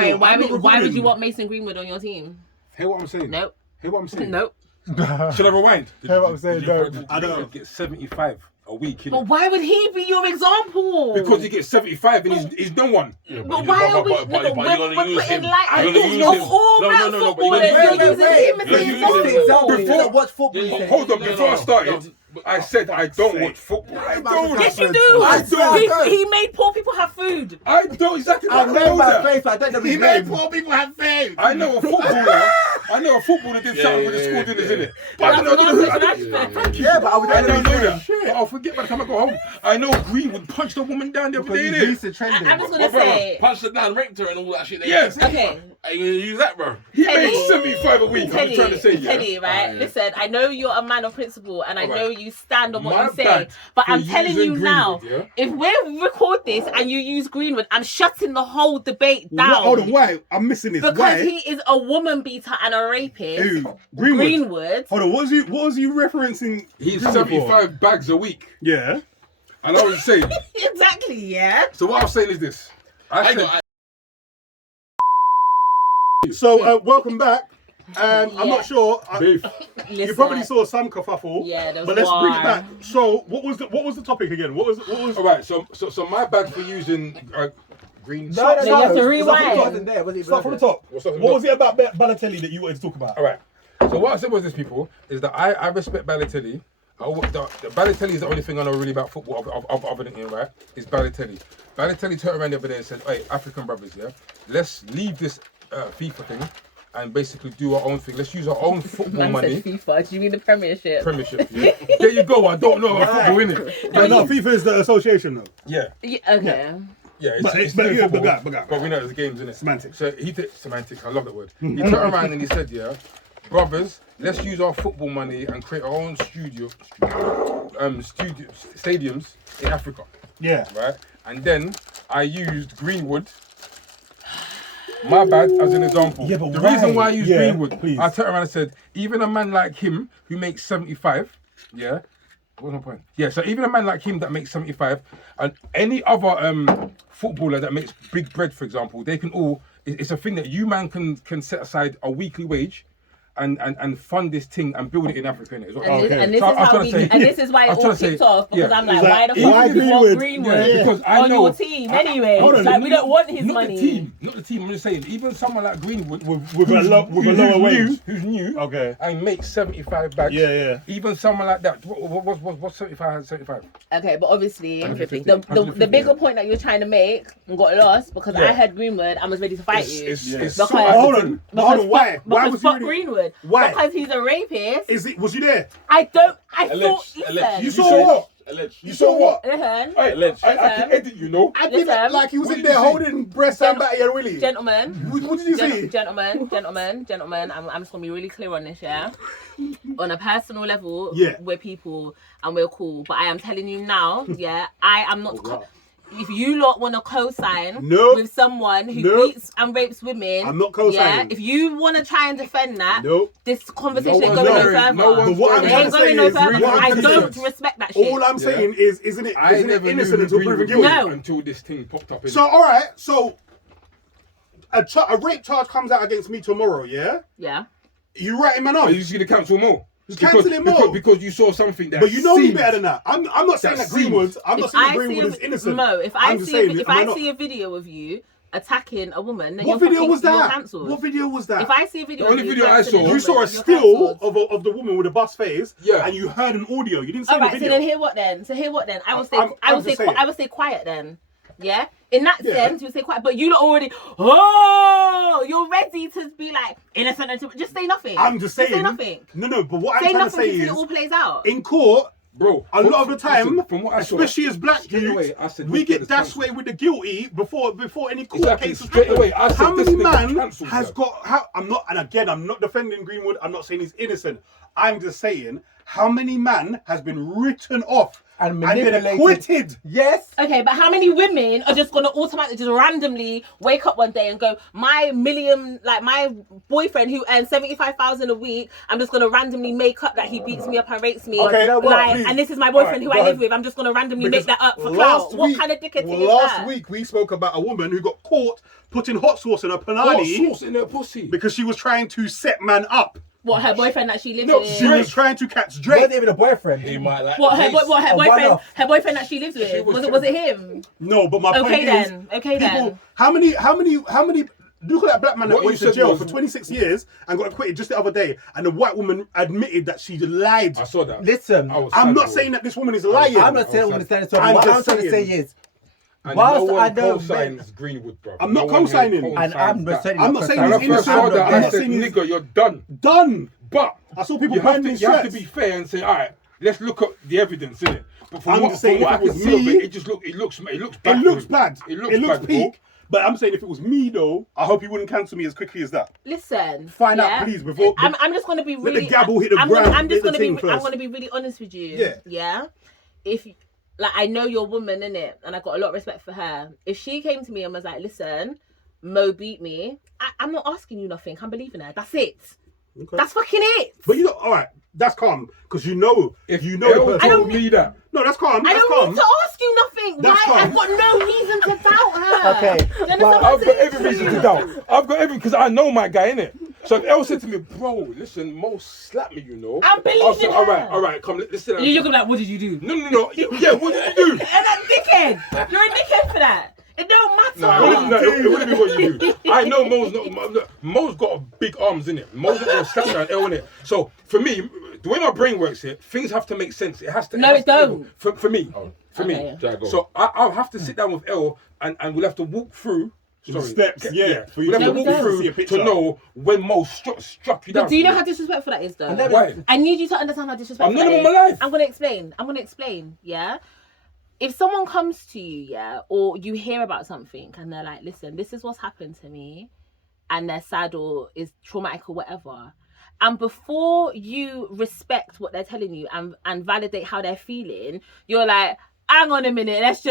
sorry. Why would you want Mason Greenwood on your team? Hear what I'm saying? Nope. Hear what I'm saying? Nope. Should I rewind? Hear what I'm saying? No. I don't get 75 a week. But why would he be your example? Because he gets 75 and he's no one. Yeah, but why are we? But you're gonna use him. I don't know. Of all black footballers, you're using him as an example. Before watch football. Hold on, before I started, I said I don't watch football. I don't. Yes, you do. I don't. He made poor people have food. I don't exactly. I know my face. I don't know his He made name. poor people have faith. I know a footballer. I know a footballer did something with the school dinners, innit? But I don't know. Yeah, but I don't know that. But I'll forget by the time I go home. I know Greenwood punched a woman down the other day, innit? I'm just gonna say, punched her down, raped her, and all that shit. Yes. Okay. Are you gonna use that, bro? He made 75 a week. I'm trying to say, Teddy, right? Listen, I know you're a man of principle, and I know you stand on what My you say. bad But for I'm telling you using now, Greenwood, if we record this and you use Greenwood, I'm shutting the whole debate down. Hold on, why? I'm missing this. Because Why? he is a woman beater and a rapist. Who? Greenwood. Hold on, what was you referencing? He's Greenwood 75 for? bags a week. Yeah. And I was saying. Exactly, yeah. So what I was saying is this. So welcome back. I'm not sure. You probably saw some kerfuffle. Yeah, there was but let's bring it war. back. So what was the topic again? What was? All right. So my bad for using green. You have to rewind. Start from the top. What was it about Balotelli that you wanted to talk about? All right. So what I said was this, people, is that I respect Balotelli. The Balotelli is the only thing I know really about football other than him, right? Is Balotelli. Balotelli turned around the other day and said, "Hey, African brothers, yeah, let's leave this FIFA thing and basically do our own thing. Let's use our own football money." Said FIFA. Do you mean the Premiership? Premiership. Yeah. There you go. I don't know about football, innit? No, FIFA is the association, though. Yeah. Okay. Yeah, But we know it's games, innit? Semantics. So he did semantics. I love that word. He turned around and he said, "Yeah, brothers, let's use our football money and create our own stadiums in Africa." Yeah. Right. And then I used Greenwood. My bad, as an example. Yeah, but the reason why I used Greenwood, please. I turned around and said, even a man like him who makes 75, yeah. What's my point? Yeah, so even a man like him that makes 75, and any other footballer that makes big bread, for example, they can all. It's a thing that you man can set aside a weekly wage. And fund this thing and build it in Africa. Innit? And this is why it all kicked off, because I'm like, why the fuck do you want Greenwood because I on know, your team anyway? Like, we don't want his money. Not the team. I'm just saying, even someone like Greenwood with a lower wage, who's new, okay, and makes 75 bags. Yeah. Even someone like that. What's 75? Okay, but obviously the bigger point that you're trying to make got lost because I heard Greenwood and was ready to fight you. Hold on. Why? Why was fuck Greenwood? Why? Because he's a rapist. Was you there? I thought. You saw what? You saw what? Listen. I can edit, you know. I did like he was in there holding breast and batty and willy. Gentlemen. What did you see? Gentlemen. I'm just gonna be really clear on this, yeah. On a personal level, we're people and we're cool. But I am telling you now, yeah, I am not. If you lot want to co-sign with someone who beats and rapes women, I'm not co-signing. Yeah, if you want to try and defend that, this conversation ain't going no further. But what I'm trying to say is, I don't respect that shit. All I'm saying is, isn't it innocent until proven guilty? No. Until this thing popped up. So, all right, so a rape charge comes out against me tomorrow, yeah? Yeah. You writing man off? Are you just going to cancel more? Cancel it more because you saw something that. But you know me better than that. I'm not saying that Greenwood. I'm not saying that Greenwood is innocent. No, if I see a video of you attacking a woman, then what video was that? You're cancelled. What video was that? If I see a video, the only video I saw, you saw a still of the woman with a bust face, and you heard an audio. You didn't see the video. So then hear what then? I would stay quiet then. Yeah. In that sense, you say quiet, but you lot already. Oh, you're ready to be like innocent until just say nothing. I'm just saying. Say nothing. No. But what I'm trying to say is, it all plays out in court, bro. A lot of the time, from what I saw, especially as black dudes, we get dashed away with the guilty before any court case. Straight away. How many man has got? I'm not defending Greenwood. I'm not saying he's innocent. I'm just saying, how many man has been written off And and been manipulated. acquitted? Yes. Okay, but how many women are just gonna automatically just randomly wake up one day and go, my boyfriend who earns 75,000 a week, I'm just gonna randomly make up that he beats me up and rapes me. Okay, you know what, like, please. and this is my boyfriend Alright, who go I live ahead. with. I'm just gonna randomly Because make that up for last clout. What week- kind of dickhead thing is Last that? week we spoke about a woman who got caught putting hot sauce in her What panani sauce in their pussy? because she was trying to set man up. What, her boyfriend that she lives No, with? She was trying to catch Drake. Wasn't even a boyfriend. He might like. What, the her, taste. her A boyfriend? one-off. Her boyfriend that she lives with? Was it him? No, but my point Okay is, then. Okay people, then. how many? Look at that black man that What went you to said jail was- for 26 years and got acquitted just the other day, and the white woman admitted that she lied. I saw that. Listen, I was I'm sad, not bro. saying that this woman is lying. I'm not saying I'm going to stand this. I'm What just I'm trying to say saying. is, And whilst no one I know co-signs Greenwood, bro. I'm not No one here co-signing. and I'm co-signs not that. saying I'm not saying When I he's first saw innocent. that, I'm I not said, saying he's nigga, you're done. done. But I saw people you have burning to be shirts. fair and say, all right, let's look at the evidence, innit? But I'm from just saying, what I if it can was see of me- it, it just looks bad. It looks bad. It looks bad, peak. But I'm saying if it was me though, I hope he wouldn't cancel me as quickly as that. Listen. Find out, please, before- I'm just gonna be Let really. the gavel hit the I'm ground, Gonna, I'm hit just the gonna be. thing I'm first. gonna be really honest with you. Yeah. Yeah. If like I know your woman, innit, and I got a lot of respect for her. If she came to me and was like, "Listen, Mo beat me," I'm not asking you nothing. I'm believing her. That's it. Okay. That's fucking it. But you know, all right, that's calm because you know If you know the Elle person. told me that, No, that's calm. I That's don't calm. need to ask you nothing. That's Why? fine. I've got no reason to doubt her. Okay, Do you understand but what I'm I've got saying? every reason to doubt. I've got every because I know my guy, innit? So if Elle said to me, bro, listen, Mo slapped me, you know. I'm believing I'll say, her. all right, come, listen. You're gonna be like, what did you do? No. Yeah, what did you do? And that dickhead. You're a dickhead for that. It don't matter. It wouldn't be what you do. I know Mo's got big arms in it. Mo's not gonna slap down Elle in it. So for me, the way my brain works here, things have to make sense. It has to. No, it don't. For me. For Okay. me. So I'll have to sit down with Elle and we'll have to walk through. The steps, yeah. For you We'll have to to walk see a through picture. to know when Mo struck you down. But do you know how disrespectful that is, though? Why? I need you to understand how disrespectful I'm not that in is. my life. I'm gonna explain. Yeah. If someone comes to you, yeah, or you hear about something and they're like, "Listen, this is what's happened to me," and they're sad or is traumatic or whatever, and before you respect what they're telling you and validate how they're feeling, you're like, hang on a minute, let's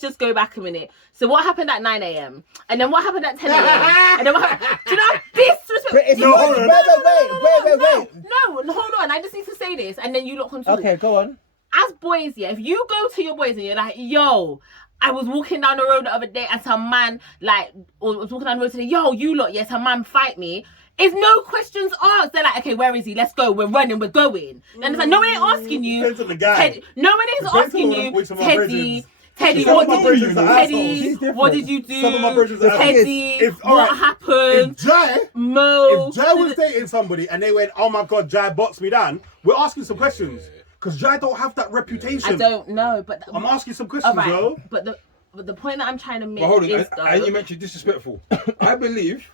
just go back a minute. So what happened at 9 a.m? And then what happened at 10 a.m? And then what happened? Do you know how disrespectful? But it's No, not. hold on. Wait. No, hold on. I just need to say this, and then you lot continue. Okay, go on. As boys, yeah, if you go to your boys and you're like, yo, I was walking down the road the other day and some man, like, or was walking down the road today, yo, you lot, yes, a man fight me. It's no questions asked. They're like, okay, where is he? Let's go. We're running. We're going. And it's like, no one ain't asking you. Depends on the guy. Teddy, no one is Depends asking on you, which of my Teddy. brethrens. Teddy, Some what of my did you brethrens do? are Teddy, assholes. what did you do? Some of my brethrens are Teddy, assholes. what If happened? Mo. Jai was dating somebody and they went, oh my God, Jai boxed me down, we're asking some questions. Because Jai don't have that reputation. I don't know, but I'm asking some questions, all right, yo. but the point that I'm trying to make But hold on, is and you mentioned disrespectful. I believe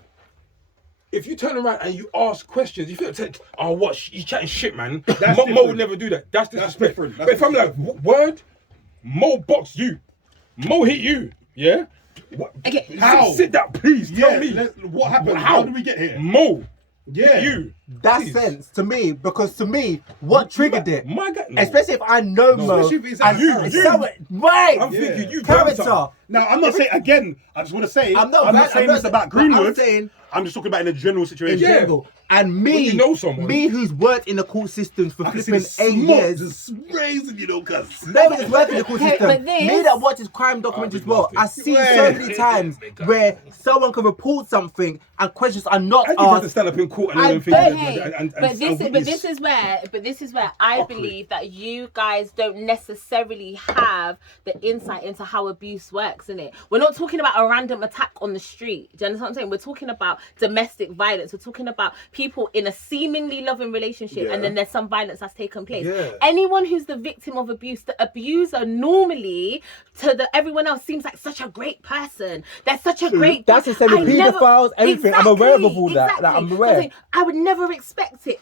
if you turn around and you ask questions, if you say, "Oh, what? You chatting shit, man?" Mo would never do that. That's disrespectful. different. But if I'm like, word, Mo boxed you, Mo hit you, yeah. Okay. How? Sit down, please. Tell me what happened? How did we get here? Mo, Yeah. hit you. That's Please. sense to me, because to me, what triggered it? My guy, no. Especially if I know Mo. Especially if it's and you. Right. I'm thinking you Character. character. Now, I'm not saying, again, I just want to say, I'm not saying this about but I'm Greenwood. saying I'm just talking about in a general situation. in Yeah. general. And When me, you know someone. me who's worked in the court systems for I can see flipping the 8 smoke years. just raising, you know, cuz. No, but it's working in the court Okay, system. but this- Me that watches crime documentaries as well, I see so many times where someone can report something and questions are not And you have to asked. stand up in court and I everything. Okay, but this is where I believe that you guys don't necessarily have the insight into how abuse works, innit? We're not talking about a random attack on the street. Do you understand what I'm saying? We're talking about domestic violence. We're talking about people in a seemingly loving relationship and then there's some violence that's taken place. Yeah. Anyone who's the victim of abuse, the abuser normally to everyone else seems like such a great person. They're such a great. That's the same with paedophiles, everything. I'm aware of all that. Like, I'm aware. So I'm saying, I would never expect it.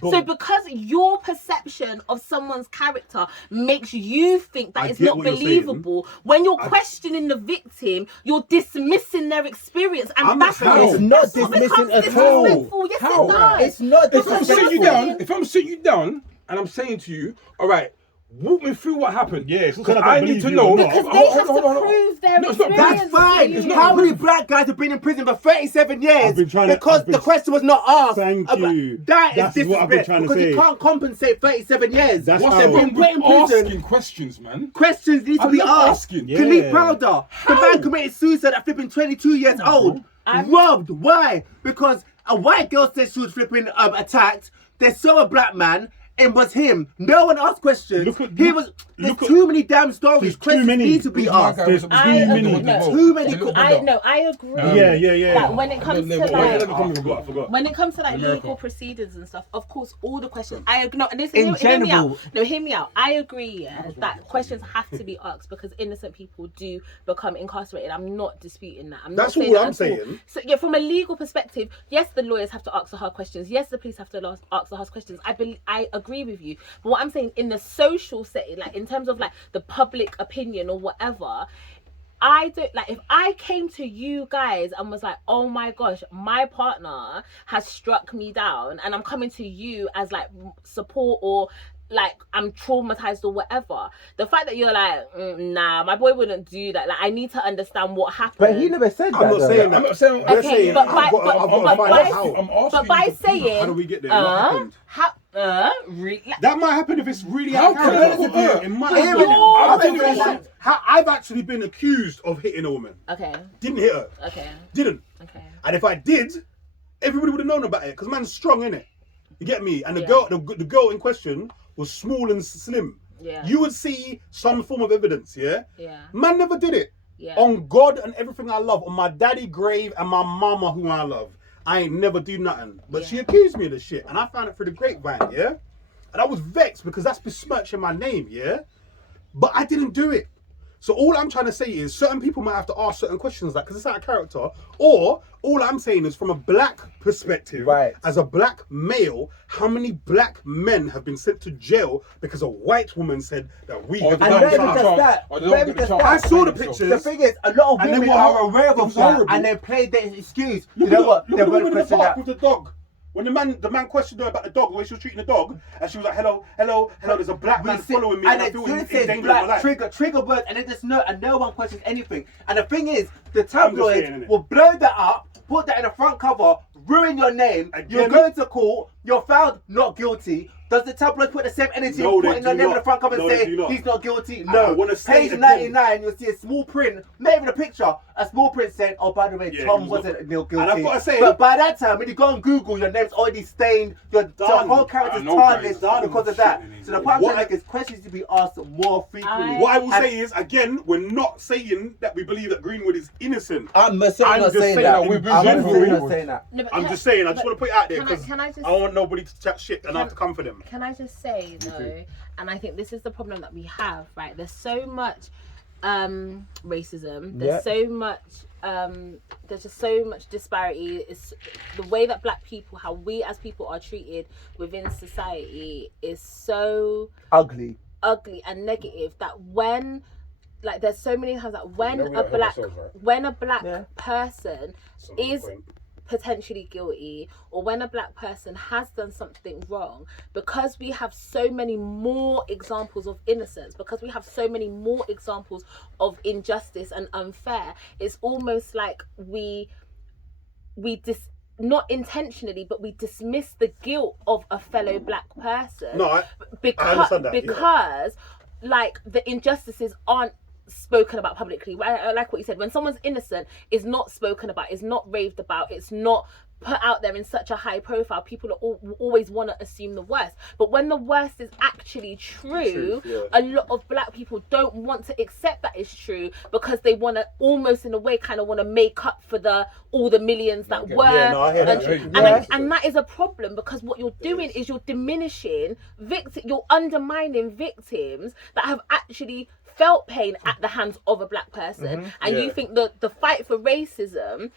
So because your perception of someone's character makes you think that I it's get not what you're believable, when you're questioning the victim, you're dismissing their experience, and I'm not that's saying what it's not that's what dismissing becomes at all. disrespectful. Yes, How? how? does. It's not If I'm sitting you disrespectful. down, if I'm sitting you down and I'm saying to you, all right, walk me through what happened. Yeah, it's not because that I I don't need to believe know. you or not. Because Hold they on, have hold on, to hold on. prove their No, it's not experience. That's fine. to you. How many black guys have been in prison for 37 years I've been trying to- because I've been- the question was not asked? Thank you. That That's is what I've been disrespect trying to because you say. can't compensate 37 years. That's What's how- They've wrong been put in with prison. asking questions, man? Questions need to I'm be not asked. asking. Khalid Yeah. Browder, the man committed suicide at flipping 22 years old. Robbed. Why? Because a white girl said she was flipping attacked. They saw a black man. It was him. No one asked questions. Look at- He was. There's look at- too many damn stories. There's too Questions many. need to be Who's my asked. guy? There's Was it- too I many. agree. No, Too many. I agree. Yeah. That when it comes to Why like, did I come? I forgot. when it comes to like America. legal proceedings and stuff, of course, all the questions I ignore. And listen, In hear me general. out. No, hear me out. I agree. Yeah, that questions have to be asked because innocent people do become incarcerated. I'm not disputing that. I'm That's not saying all that I'm at all. saying. So yeah, from a legal perspective, yes, the lawyers have to ask the hard questions. Yes, the police have to ask the hard questions. I agree with you. But what I'm saying in the social setting, like in terms of like the public opinion or whatever. I don't like if I came to you guys and was like, oh my gosh, my partner has struck me down and I'm coming to you as like support or like I'm traumatized or whatever. The fact that you're like, nah, my boy wouldn't do that. Like I need to understand what happened. But he never said that. I'm not though. saying that. I'm not saying. They're Okay, saying, but I've by- got to but find by- out how. I'm asking. But by you to- saying, How do we get there? What happened? That might happen if it's really How out of can character. I do it? It might But happen. you're- I'll tell you But what, I've actually been accused of hitting a woman. Okay, Didn't hit her. okay, Didn't. okay. And if I did, everybody would have known about it because man's strong, innit? You get me? And the Yeah. girl, the girl in question was small and slim. Yeah. You would see some form of evidence, yeah? Yeah. Man never did it. Yeah. On God and everything I love, on my daddy grave and my mama who I love, I ain't never do nothing. But she accused me of this shit, and I found it through the grapevine, yeah? And I was vexed because that's besmirching my name, yeah? But I didn't do it. So all I'm trying to say is certain people might have to ask certain questions like, because it's out of character, or all I'm saying is from a black perspective, Right. as a black male, how many black men have been sent to jail because a white woman said that we have they And don't not get even the just chance. that. Or they don't Not get even the just chance. that. I saw the Themselves. pictures. The thing is, a lot of And they women were are hor- aware it of was that, horrible. and they play their excuse. You Look know at what? the They're woman going in to the question park that. with the dog. When the man questioned her about the dog, the way she was treating the dog, and she was like, hello, there's a black man following me and I it feel soon in says danger of my black life. trigger words, and they just know, and no one questions anything. And the thing is, the saying, tabloids innit? will blow that up, put that in the front cover, ruin your name. You're Again? going to court, you're found not guilty. Does the tabloid put the same energy No, and they putting your do name in not. the front cover and No, they say do not. he's not guilty? I No. wanna say Page it again. 99, you'll see a small print, not even a picture, a small print saying, oh, by the way, Yeah, Tom he was wasn't not- guilty. And I've gotta say- but by that time, when you go on Google, your name's already stained, your Done. whole character's I know, guys, tarnished done. because of that. Shit, So the point I'm What trying to make is questions to be asked more frequently. What I will And say is, again, we're not saying that we believe that Greenwood is innocent. I'm certainly I'm not just saying saying that. that we've been I'm general. certainly not saying that. No, but I'm can- just saying, I just but want to put it out there can I- because can I just- I don't want nobody to chat shit and I have to come for them. Can I just say though, and I think this is the problem that we have, right? There's so much racism. There's so much. There's just so much disparity. It's the way that black people, how we as people are treated within society, is so Ugly. ugly and negative that when. Like there's so many times that when we don't a help black ourselves, right? when a black Yeah. person Some other is point. potentially guilty, or when a black person has done something wrong, because we have so many more examples of innocence, because we have so many more examples of injustice and unfair, it's almost like we not intentionally, but we dismiss the guilt of a fellow black person. No, I understand that, yeah. Because like the injustices aren't spoken about publicly. I like what you said. When someone's innocent, is not spoken about, is not raved about, it's not put out there in such a high profile. People always want to assume the worst. But when the worst is actually true, yeah. a lot of black people don't want to accept that it's true because they want to almost in a way kind of want to make up for all the millions that were. Yeah, no, I hear that. And that is a problem because what you're doing is you're diminishing you're undermining victims that have actually felt pain at the hands of a black person, and you think that the fight for racism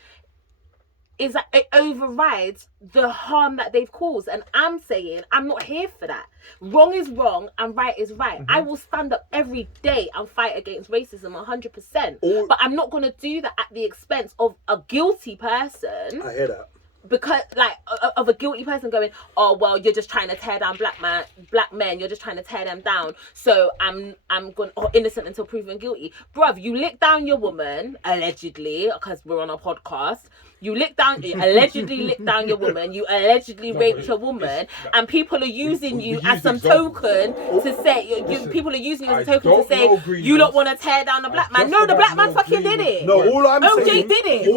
is that it overrides the harm that they've caused. And I'm saying I'm not here for that. Wrong is wrong and right is right. I will stand up every day and fight against racism 100%. But I'm not going to do that at the expense of a guilty person. I hear that. because like of a guilty person going, oh well, you're just trying to tear down black men, you're just trying to tear them down, so I'm going innocent until proven guilty. Bruv, you lick down your woman allegedly, because we're on a podcast. You allegedly lick down your woman, you allegedly raped your woman, and people are using you as some token to say, people are using you as a token to say, you don't want to tear down the black man. No, the black man fucking did it. No, all I'm OJ saying... did it.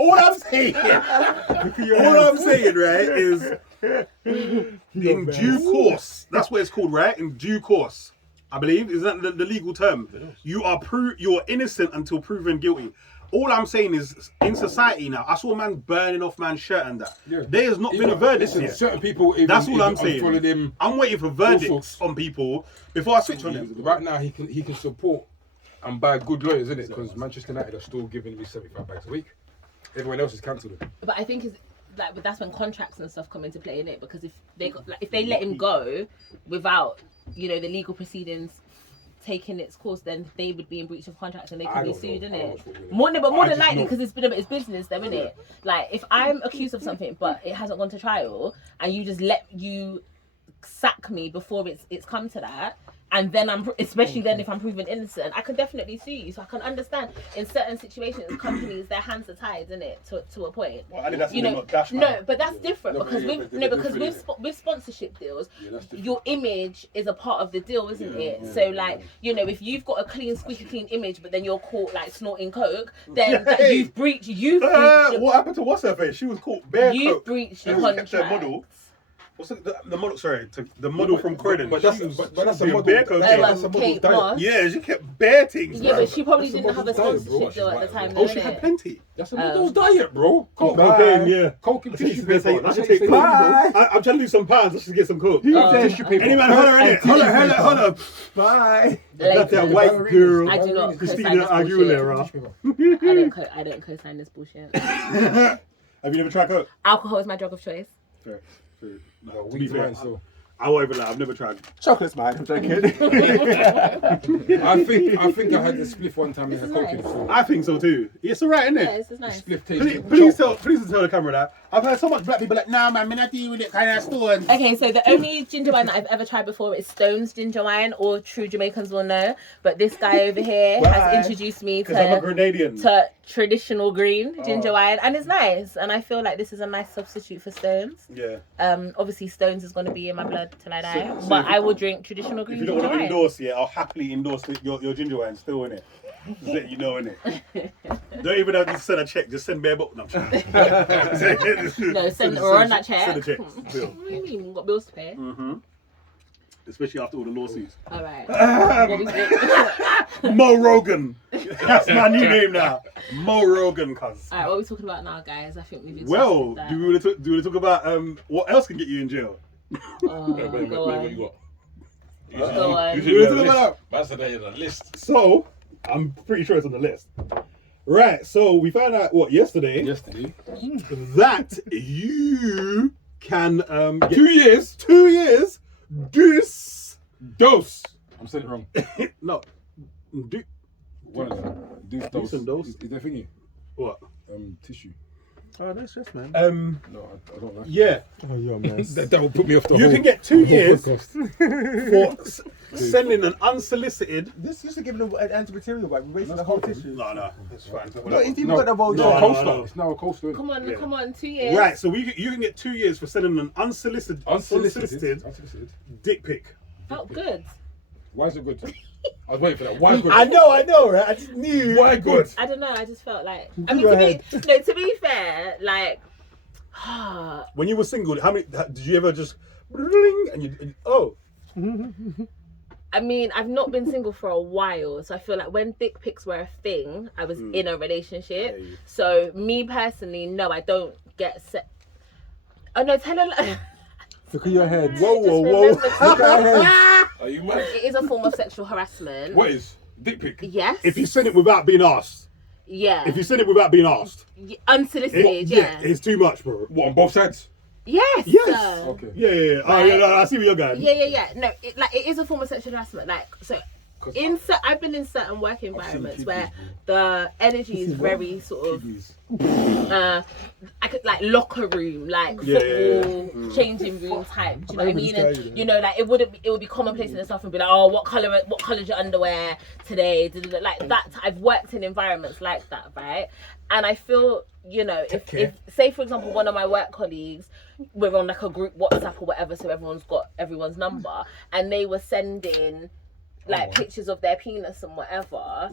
All I'm saying, right, is in due course. That's what it's called, right? In due course, I believe. Is that the legal term? You're innocent until proven guilty. All I'm saying is, in society now, I saw a man burning off man's shirt and that. Yeah. There has not been a verdict yet. Certain people, that's all I'm saying. I'm waiting for verdicts on people before I switch on them. Right now, he can support and buy good lawyers, isn't it? Because Manchester United are still giving me 75 bags a week. Everyone else is cancelled. But I think it's like, but that's when contracts and stuff come into play, innit? Because if they let him go without, the legal proceedings taking its course, then they would be in breach of contract and they could be sued, innit? More than likely, because it's business, though, innit? Yeah. Like, if I'm accused of something but it hasn't gone to trial, and you just let you sack me before it's come to that, and then especially then if I'm proven innocent, I can definitely sue you. So I can understand in certain situations, companies, their hands are tied, innit, to a point. Well, I think that's no, but that's different because with sponsorship deals, your image is a part of the deal, isn't it? So like, if you've got a squeaky clean image, but then you're caught like snorting coke, then you've breached. What happened to what's her face? She was caught bare. You've breached your contract. What's the model? Sorry, the model from Croydon. But that's a model. Kate Moss. Yeah, she kept bare things. Yeah, but she probably didn't have a sponsorship deal at the time. Oh, she had plenty. That's a model's diet, bro. Cocaine, yeah. Coke and tissue paper. I'm trying to lose some pounds just to get some coke. Tissue paper. Any man, holler. Bye. That's that white girl. I do not Christina Aguilera. I don't co-sign this bullshit. Have you never tried coke? Alcohol is my drug of choice. Fair. No, to be fair, so I won't even lie, I've never tried. Chocolate's mine, I'm joking. I think I had the spliff one time in a coke. I think so too. It's alright, isn't it? Yeah, this is nice. Please tell the camera that. I've heard so much black people like, nah man, not deal with it kind of stones. Okay, so the only ginger wine that I've ever tried before is Stone's ginger wine, or true Jamaicans will know. But this guy over here has introduced me to I'm a Grenadian. To traditional green ginger wine, and it's nice. And I feel like this is a nice substitute for Stone's. Yeah. Obviously Stone's is going to be in my blood till I die, but I will drink traditional green. If you don't want to endorse, I'll happily endorse your ginger wine still in it. Just let you know, innit? Don't even have to send a check, just send me a book. No, send or run that check. Send a check. What do you mean? We've got bills to pay. Mm-hmm. Especially after all the lawsuits. Alright. Mo Rogan. That's my new name now. Mo Rogan, cuz. Alright, what are we talking about now, guys? I think we've do we want to talk about what else can get you in jail? Go on. What you got? Go on. That's the list. So, I'm pretty sure it's on the list. Right, so we found out, yesterday? That you can get 2 years. 2 years. Dose. I'm saying it wrong. No. What is that? Dose. Dose. Is that thingy? What? Tissue. Oh, that's just man. No, I don't like yeah. Oh, you're a mess. that will put me off the You whole, can get 2 years podcast. for sending an unsolicited. This used to give them an antibacterial, but we're wasting the whole tissue. No, it's fine. No, it's even got the whole coaster. It's now a coaster. Come on, 2 years. Right, so you can get 2 years for sending an unsolicited dick pic. Felt good. Why is it good? I was waiting for that. Why good? I know, right? I just knew. Why good? I don't know. I just felt like. To be fair, like. When you were single, how many did you ever just? And you I mean, I've not been single for a while, so I feel like when dick pics were a thing, I was in a relationship. Yeah. So me personally, no, I don't get Oh no, tell her. Look at your head. Whoa. Look at your head. Are you mad? It is a form of sexual harassment. What is dick pic? Yes. If you send it without being asked. Yeah. If you send it without being asked. Unsolicited, yeah. It's too much, bro. What, on both sides? Yes. Okay. Yeah. Right. I see where you're going. Yeah. No, it is a form of sexual harassment. Like, so I've been in certain work environments where the energy is very sort of like locker room, like football changing room type. Do you know what I mean? And you know, like it would be commonplace in the stuff and be like, oh, what colour's your underwear today? Like that. I've worked in environments like that, right? And I feel, you know, if say for example one of my work colleagues, we're on like a group WhatsApp or whatever, so everyone's got everyone's number, and they were sending like pictures of their penis and whatever.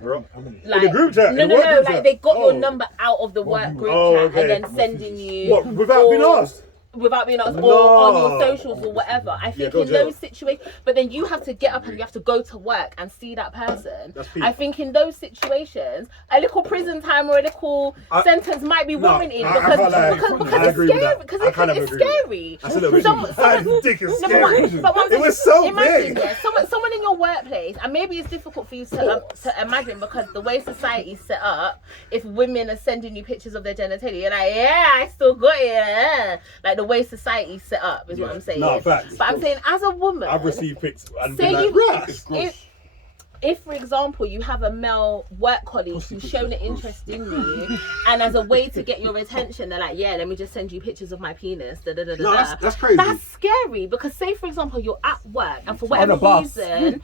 Like, in the group chat? No, like they got your number out of the work group chat and then sending you. What, without being asked? Without being asked, or on your socials or whatever. I think in those situations, but then you have to get up and you have to go to work and see that person. I think in those situations, a little prison time or a little sentence might be warranted because it's scary. Because it's scary. That's a little bit scary. It was so big. Someone in your workplace, and maybe it's difficult for you to imagine because the way society's set up, if women are sending you pictures of their genitalia, you're like, yeah, I still got it. Like the way society's set up is what I'm saying. No, facts. But I'm saying as a woman, I've received pics and say been like, if for example you have a male work colleague who's shown an interest in you, and as a way to get your attention, they're like, yeah, let me just send you pictures of my penis. No, that's crazy. That's scary because say for example you're at work and for whatever reason,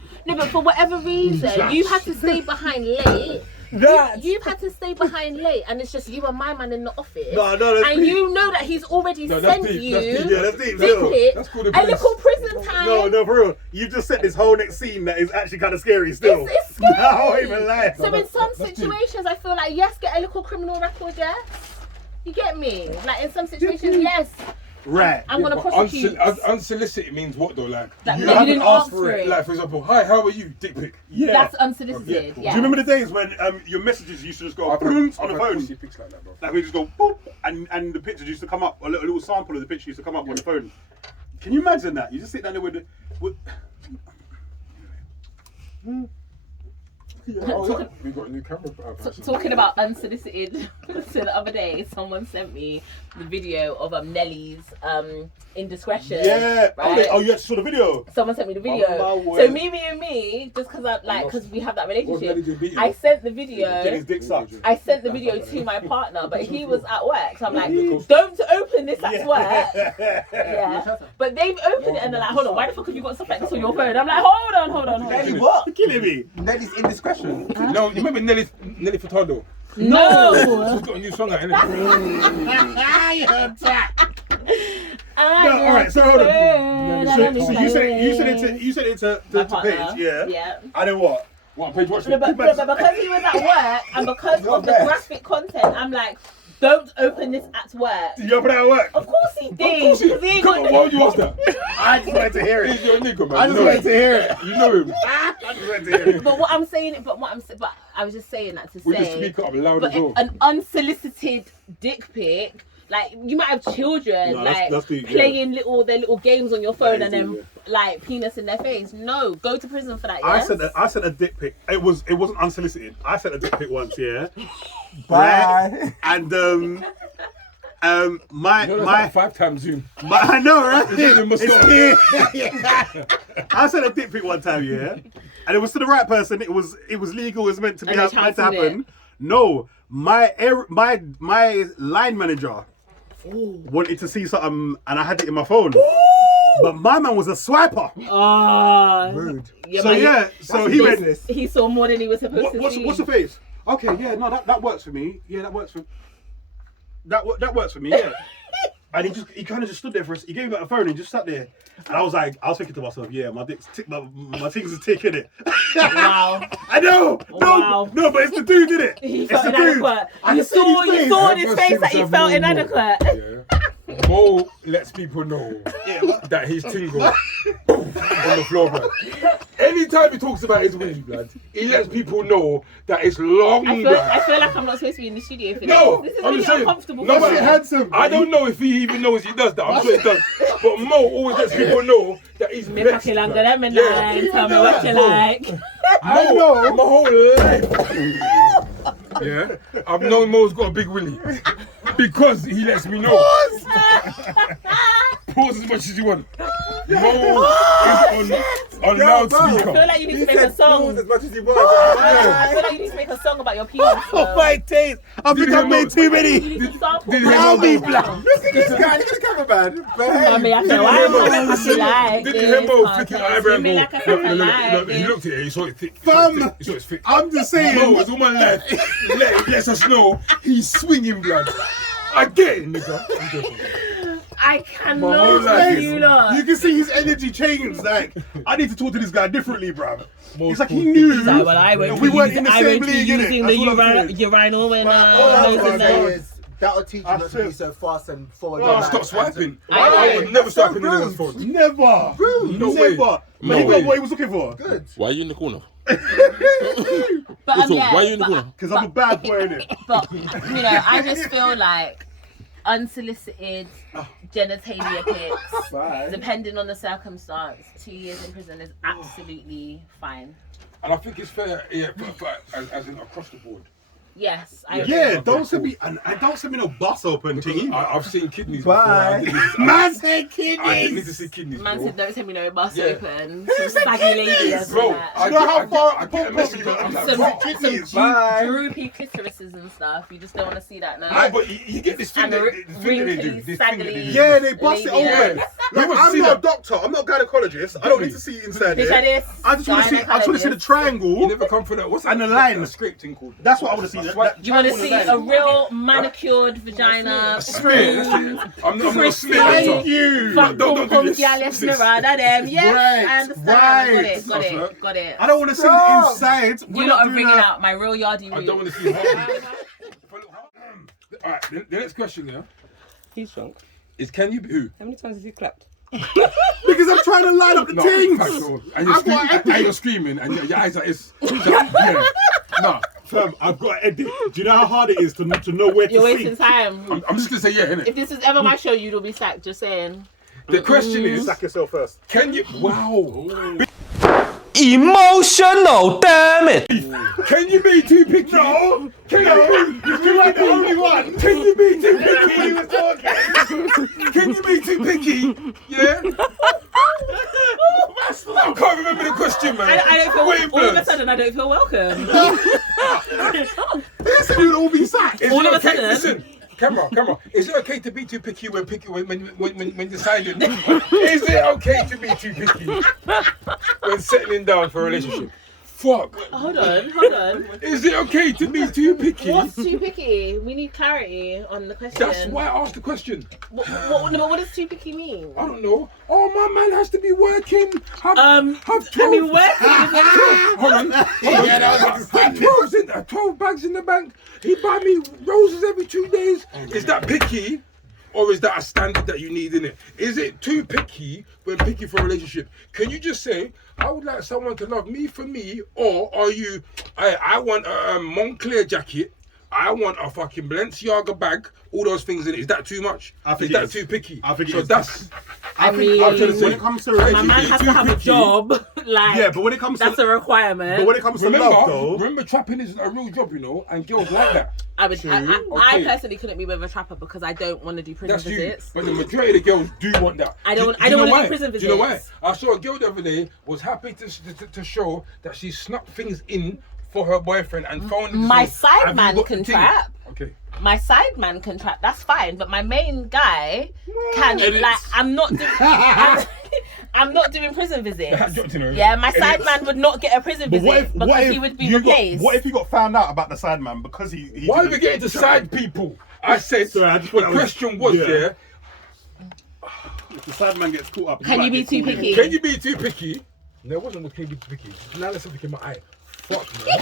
you had to stay behind late. You've had to stay behind late, and it's just you and my man in the office. And you know that he's already sent you that's deep. A little prison time. No, for real. You've just set this whole next scene that is actually kind of scary still. It's scary. No, even lying. So in some situations, I feel like yes, get a little criminal record, yes. You get me? Like in some situations, yes. Right. I'm gonna prosecute. Unsolicited means what though? Like you didn't ask for it. Like for example, hi, how are you? Dick pic. Yeah. That's unsolicited. Yeah. Do you remember the days when your messages used to just go on the phone? Pics like that, bro. Like we just go boop, and the pictures used to come up. A little sample of the picture used to come up on the phone. Can you imagine that? You just sit down there with. We got a new camera. Talking about unsolicited. So the other day, someone sent me the video of Nelly's indiscretion. Yeah. Right? Oh, you actually saw the video. Someone sent me the video. So me, just because we have that relationship, I sent the video. Get his dick sucked. I sent the video to my partner, but he was at work. So I'm like, don't open this at work. Yeah. But they've opened it and they're like, hold on, why the fuck have you got stuff like this on your phone? I'm like, hold on. Nelly, what? You're killing me. Nelly's indiscretion. No, you remember Nelly Furtado? No. She's got a new song out, innit? All right, so hold on. So you said it to Paige, yeah? Yeah. And then what? What, Paige, watch But because he was at work and because of the graphic content, I'm like, don't open this at work. Did you open it at work? Of course he did. Come on, why would you ask that? I just wanted to hear it. He's your nigga, man. I just wanted to hear it. You know him. I just wanted to hear it. But I was just saying that to We just say, speak up loud but as well. an unsolicited dick pic, like you might have children No, that's deep, playing their little games on your phone and then like penis in their face. No, go to prison for that. Yes? I sent a dick pic. It wasn't unsolicited. I sent a dick pic once, yeah. Bye. And my 5 times Zoom. I know, right? It's here. Yeah. I sent a dick pic one time, yeah, and it was to the right person. It was legal. It was meant to be meant to happen. No, my line manager wanted to see something, and I had it in my phone. But my man was a swiper. Rude. Yeah, so he went. He saw more than he was supposed to see. What's the face? Okay, yeah, no, that works for me. Yeah, that works for. That works for me. Yeah. And he kind of just stood there for us. He gave me back the phone and just sat there. And I was thinking to myself, yeah, my things is ticking it. Wow. I know. Wow. No, but it's the dude, isn't it? He It's felt the dude. inadequate. You saw in his face that he felt inadequate. Yeah. Mo lets people know that he's tingle on the floor, blood. Anytime he talks about his wee, blood, he lets people know that it's long, I feel like I'm not supposed to be in the studio for this. No, This is I'm really saying, uncomfortable. no, for but me. handsome. I don't know if he even knows he does that. I'm sure he does. But Mo always lets people know that he's Me blessed. fucking longer blood. than me nine. Tell me what you like. I know my whole life. Yeah, I've known Mo's got a big willy because he lets me know. Pause. balls as much as you want. Mo is on loudspeaker. I feel like you need to make a song. As much as you want. I feel like you need to make a song about your penis. Oh my taste! I think I've made too many. You need to sample. Tell me, blood. Look at this guy. Look at the cameraman. I mean, I feel like Did you hear Mo flicking eyebrow and like go? Look, he looked at it, he saw it thick. Fam, He saw it thick. I'm just saying. Mo is all my life. Let us know he's swinging blood. I get it, nigga. I'm joking. I cannot life tell you lot. You can see his energy change. Like, I need to talk to this guy differently, bruv. Most It's like he cool. knew. He's like, well, I won't we be weren't using, in the I same won't be league, innit? using the That's what I'm saying. urinal and All I'm noses saying and... is that'll teach you not to be so fast and forward. Oh, stop swiping. I I would never swipe in anyone's phone. Never. No way. Never. But No he got way. what he was looking for. Good. Why are you in the corner? But Also, yeah, why are you in the but- corner? Because I'm a bad boy, innit? But you know, I just feel like unsolicited genitalia pics, Bye. depending on the circumstance, 2 years in prison is absolutely fine. And I think it's fair, yeah, as in across the board. Yes, I Yeah. agree. Yeah, Okay, don't send cool. me and don't send me no bus open thingy. I've seen kidneys Bye. before. Man said I didn't need to kidneys. see kidneys, Man bro. said don't tell me no bus Yeah. open. Some saggy lady or Bro, something. I You know get- how I far get the a pop message, you but got? I'm like, Some, bro, kidneys. Bye. droopy clitorises and stuff. You just don't want to see that now. no, but you get this thing And that the this thing that they do. wrinkly, This thing that they do. saggly- Yeah, they bust it Lady open. ass. Like, wants to I'm see not that? a doctor. I'm not a gynecologist. I don't need to see it inside Bitch, there. that is I just want to see. I just want to see the gynecologist. triangle. You never come for that. What's that? And the line. A scrape thing called. That's what I want to see. You want to see a real manicured vagina? smear. smooth, I'm not a smear. Thank doctor. you. Fat Don't pom do pom this. gal, yes, This. mirror, that them. Yes, Right, I understand. right. Got it, got it. I don't want to see the inside. We're You not lot are doing bringing that. out my real yardie I route. don't want to see heart. Alright, the next question, yeah, He's drunk. is can you be who? How many times has he clapped? Because I'm trying to line up the No, things. factual. And you're, I've got screaming, an and you're screaming, and your eyes are is. Yeah. No, Fam, I've got to edit. Do you know how hard it is to know where to You're see? wasting time. I'm just gonna say yeah, innit? If this is ever my show, you'll be sacked. Just saying. The question is, Sack yourself first. can you? Wow. Emotional, damn it! Can you be too picky? No. Can No. you be? You're like the only one. Can you be too When he picky? was talking. Can you be too picky? Yeah. I can't remember the question, man. I don't feel. Wait, All of a Burns. sudden, I don't feel welcome. This dude all be sacked. Is all it of a okay- sudden- Listen, camera. Is it okay to be too picky when deciding? Is it okay to be too picky when settling down for a relationship? Fuck. Hold on. Is it okay to be too picky? What's too picky? We need clarity on the question. That's why I asked the question. What does too picky mean? I don't know. Oh, my man has to be working. Have I 12. mean, working. Hold on. Have 12 bags in the bank. He buy me roses every 2 days. Is that picky? Or is that a standard that you need in it? Is it too picky when picking for a relationship? Can you just say, I would like someone to love me for me, or are you, I want a Moncler jacket, I want a fucking Balenciaga bag, all those things in it. Is that too much? I think is it that is. too picky? I think it so is. that's. I mean, I'm trying to say, when it comes to my relationship, man has to have a job. Like, yeah, but when it comes that's to a requirement. but when it comes to love, though, remember, trapping is a real job, you know, and girls like that. I Okay. personally couldn't be with a trapper because I don't want to do prison That's you. visits. But the majority of the girls do want that. I don't Do you know wanna do why? prison Do you know why? visits. I saw a girl the other day was happy to show that she snuck things in for her boyfriend and phoned him. My to say, side "Have you man got can the thing?" trap. Okay. My side man can trap. That's fine, but my main guy can Edits. like. I'm not doing. I'm not doing prison visits. Do you know? Yeah, my side Edits. man would not get a prison but visit because he would be you replaced. what if you got found out about the side man because he Why are didn't- we getting to side people? I said Sorry, I just the thought that was- question was yeah. there. If the side man gets caught up, Can might you be get too called in. picky? Can you be too picky? No, it wasn't okay to be too picky. Now let's look in my eye. Fuck, man.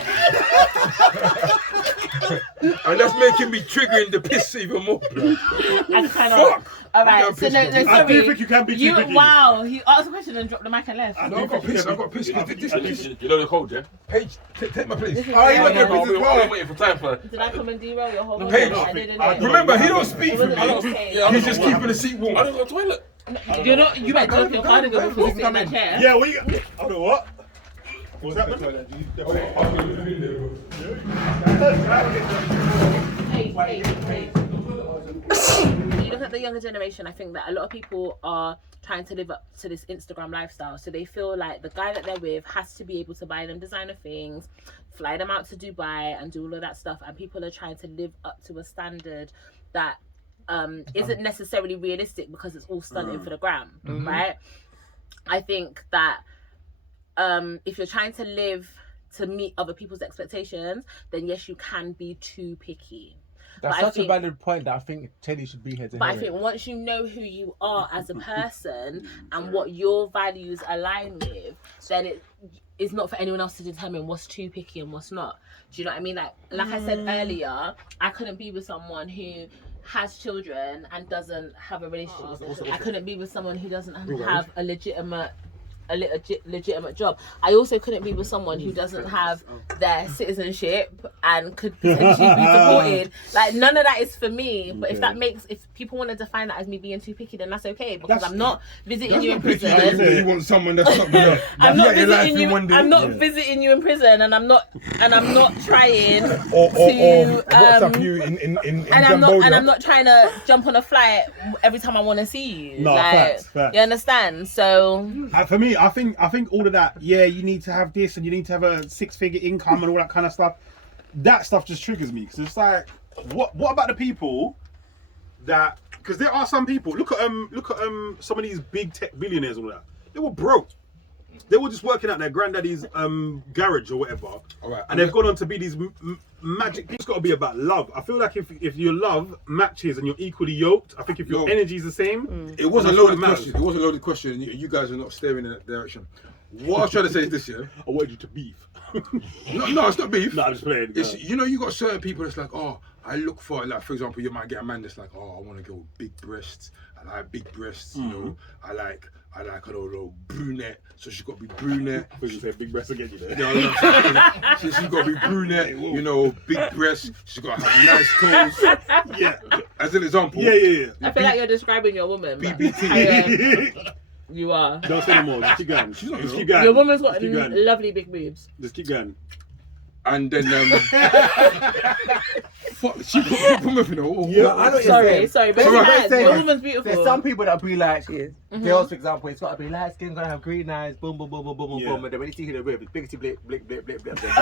And that's making me triggering the piss even more. I kind of. Fuck. All right. I'm So no, pissed. sorry. I do think you can be too picky. Wow. He asked a question and dropped the mic and left. No, I got pissed. I got pissed. You know the code, yeah? Page, take my place. This is Oh, you very want to wrong. be I'm waiting for time for it. Did I come and derail your whole Paige, I didn't. Remember, he don't speak It for wasn't me. okay. He's just keeping the seat warm. I don't go to the toilet. You're not. You better go off your cardigan before you sit in that chair. Yeah, what you? I don't know what. What's that? Hey. you look at the younger generation, I think that a lot of people are trying to live up to this Instagram lifestyle. So they feel like the guy that they're with has to be able to buy them designer things, fly them out to Dubai and do all of that stuff. And people are trying to live up to a standard that isn't necessarily realistic because it's all stunting for the gram, right? I think that if you're trying to live to meet other people's expectations, then yes, you can be too picky. That's such a valid point that I think Teddy should be here to hear. But I think once you know who you are as a person and what your values align with, then it is not for anyone else to determine what's too picky and what's not. Do you know what I mean? Like I said earlier, I couldn't be with someone who has children and doesn't have a relationship. I couldn't be with someone who doesn't have a legitimate job. I also couldn't be with someone who doesn't have their citizenship and could potentially be deported. Like, none of that is for me. But if people want to define that as me being too picky, then that's okay, because I'm not visiting you in prison. You want someone that's not gonna I'm not visiting you. I'm not visiting you in prison, and I'm not trying to WhatsApp you in and I'm not trying to jump on a flight every time I want to see you. No, facts. You understand? So for me, I think all of that, you need to have this and you need to have a 6-figure income and all that kind of stuff. That stuff just triggers me, because it's like, what about the people that, because there are some people, look at some of these big tech billionaires and all that. They were broke. They were just working at their granddaddy's garage or whatever, and they've gone on to be these magic. It's got to be about love. I feel like if your love matches and you're equally yoked, I think if your energy is the same, it was a loaded question. It was a loaded question. You guys are not staring in that direction. What I was trying to say is this, I wanted you to beef. No, it's not beef. No, I'm just playing. It's, you got certain people that's like, oh, I look for, like, for example, you might get a man that's like, oh, I want to go with big breasts. I like big breasts, you know. I like a little brunette, so she's got to be brunette. I you say big breasts again, you know. Yeah, she's got to be brunette, you know, big breasts. She's got to have nice toes. Yeah. As an example. Yeah. I feel like you're describing your woman. BBT. You are. Don't say no more. Just keep going. Just keep going. Your woman's got lovely big boobs. Just keep going. And then she put me up, you know. Yeah, I know. Sorry, but your woman's beautiful. There's some people that be like, girls, for example, it's got to be light skin, gotta have green eyes, boom, boom, boom, boom, boom, boom, boom, and then when you see who they're with, it's biggity blip, blip, blip, blip, blip. I'm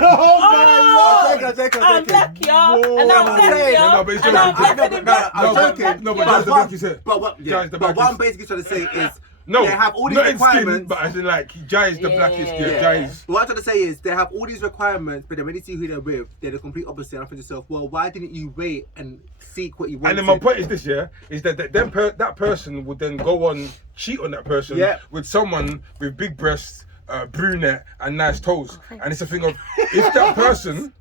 black, y'all, and I'm black, y'all, and I'm blacker than black. I'm joking. No, but that's the black you said. But what I'm basically trying to say is, no, they have all these not requirements. In skin, but as in like, Jai is the blackest. Jai is. What I'm trying to say is, they have all these requirements, but then when you see who they're with, they're the complete opposite. And I think to yourself, well, why didn't you wait and seek what you wanted? And then my point is this, is that that person would then go on, cheat on that person with someone with big breasts, brunette, and nice toes. And it's a thing of, if that person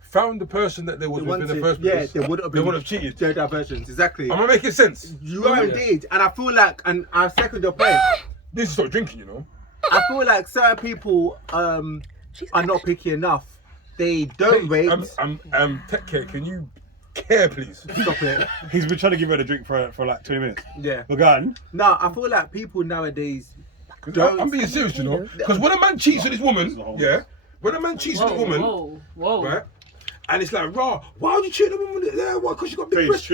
found the person that they was with in the first place, they would have cheated. They're diversions, exactly. Am I making sense? You are indeed, and I feel like, and I second your point. This is not drinking, you know. I feel like certain people are not picky enough. They don't rate. Tech care, can you care, please? Stop it. He's been trying to give her a drink for like 20 minutes. Yeah. We're gone. No, I feel like people nowadays. I'm being serious, you know. Because when a man cheats on his woman, when a man cheats on a woman, right? And it's like, raw, why would you cheat on a woman there? Why? Because she got big breasts.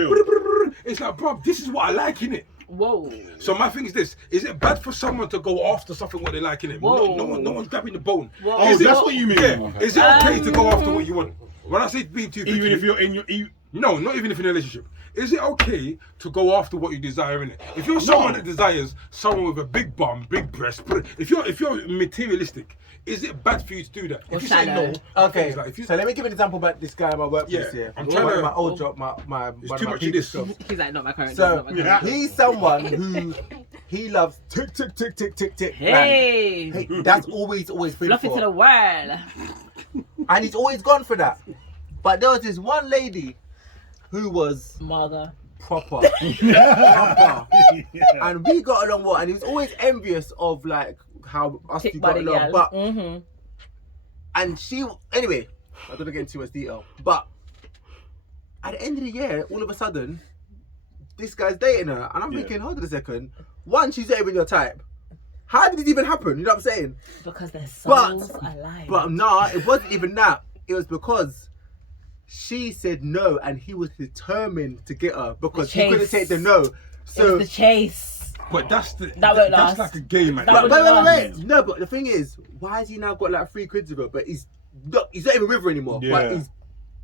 It's like, bro, this is what I like, innit? Whoa. So my thing is this: is it bad for someone to go after something what they like, innit? No one's grabbing the bone. Whoa. Oh, that's what you mean? Yeah. Is it okay to go after what you want? When I say being too picky, even if you're in your no, not even if you're in a relationship. Is it okay to go after what you desire, innit? If you're someone that desires someone with a big bum, big breast, if you're materialistic, is it bad for you to do that? If you say no, okay. Like so let me give an example about this guy at my workplace. Yeah, I'm trying to my old job, my too much of this. He's like, not my current. So he's someone who he loves tick tick tick tick tick tick. Hey, that's always been fluff it to the world. And he's always gone for that. But there was this one lady who was proper. And we got along well, and he was always envious of like how us two got along. But and she, anyway, I don't want to get into too much detail. But at the end of the year, all of a sudden, this guy's dating her, and I'm thinking, hold on a second. One, she's not even your type. How did it even happen? You know what I'm saying? Because their souls alike. But nah, it wasn't even that. It was because she said no, and he was determined to get her because he chase. couldn't take the no. It So was the chase. But that's won't last. that's like a game, man. That wait. No, but the thing is, why has he now got like 3 kids with her? But he's not even with her anymore. Yeah. But he's